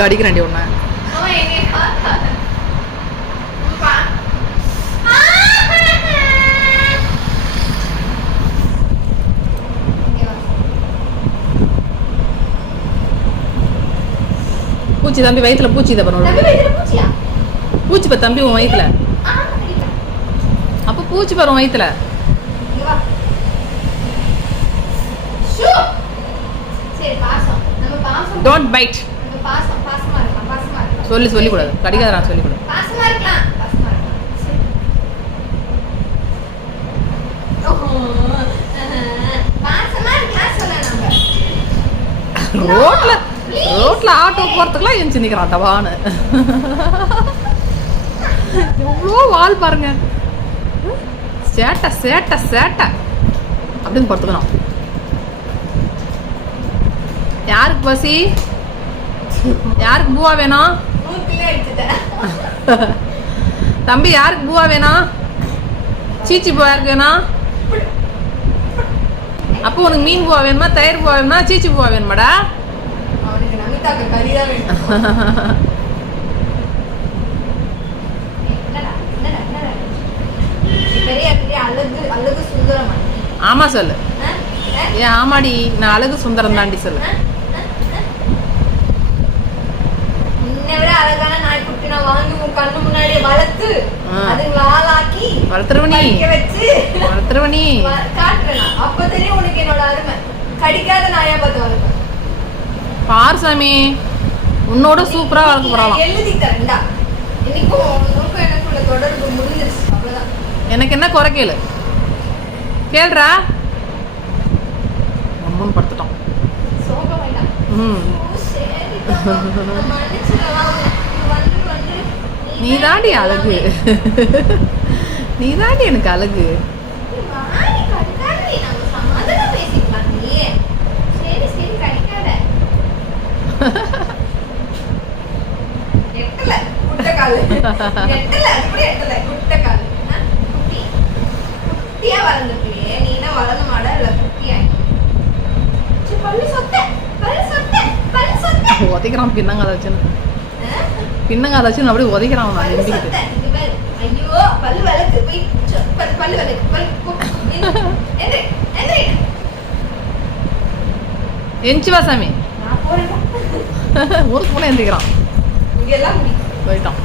கடிக்கிறாண்டி ஒன்று. பூச்சி தம்பி வயிற்றுல பூச்சி தப்ப பூச்சி பா தம்பி உன் வயிற்றுல. அப்போ பூச்சி பாரு உன் வயிற்றுல. Don't bite. சொல்லி கூடாது. கடிக்காதடா சொல்லி கூடாது. ரோட்ல ஆட்டோ போறதுக்குலாம் எஞ்சி நிக்கிறான் டவான்னு. எவ்வளோ வால் பாருங்க. சேட்டை சேட்டை சேட்டை அப்படின்னு படுத்துக்கணும். யாருக்கு பசி? யாருக்கு பூவா வேணும்? தம்பி யாருக்கு பூவா வேணும்? சீச்சி பூவா யாருக்கு வேணும்? அப்போ உனக்கு மீன் பூவா வேணுமா, தயிர் பூவா வேணுமா, சீச்சி பூவா வேணுமாடா? ஆமா சொல்லு. ஏன் ஆமாடி, நான் அழகு சுந்தரம் தாண்டி சொல்லு. அழகான நாய்க்குட்டி நான் வாங்கி உன் கண்ணு முன்னாடியே வளர்த்து அதுங்களை ஆளாக்கி வளர்த்துருவனி வளர்த்துருவனி காட்டுறேன். அப்ப தெரியும் உனக்கு என்னோட அருமை. கடிக்காத நாயா பார்த்து வளர்ப்பேன். பார் சாமி, உன்னோட சூப்பரா வளர்க்க போறான். எழுதி தரேன்டா. இன்னைக்கும் உனக்கும் எனக்குள்ள தொடர்பு முடிஞ்சிருச்சு. அவ்வளவுதான். எனக்கு என்ன குறை கேளு. கேள்றா. அம்மன் படுத்துட்டோம். நீ தாண்டி அழகு. நீ தாண்டி எனக்கு அழகு. உதைக்கிறான் பின்னங்காத வச்சு. பின்னங்காத வச்சு அப்படியே உதைக்கிறான். எஞ்சிவா சாமி. ஊருக்கு போல எந்திரிக்கிறான். போயிட்டான்.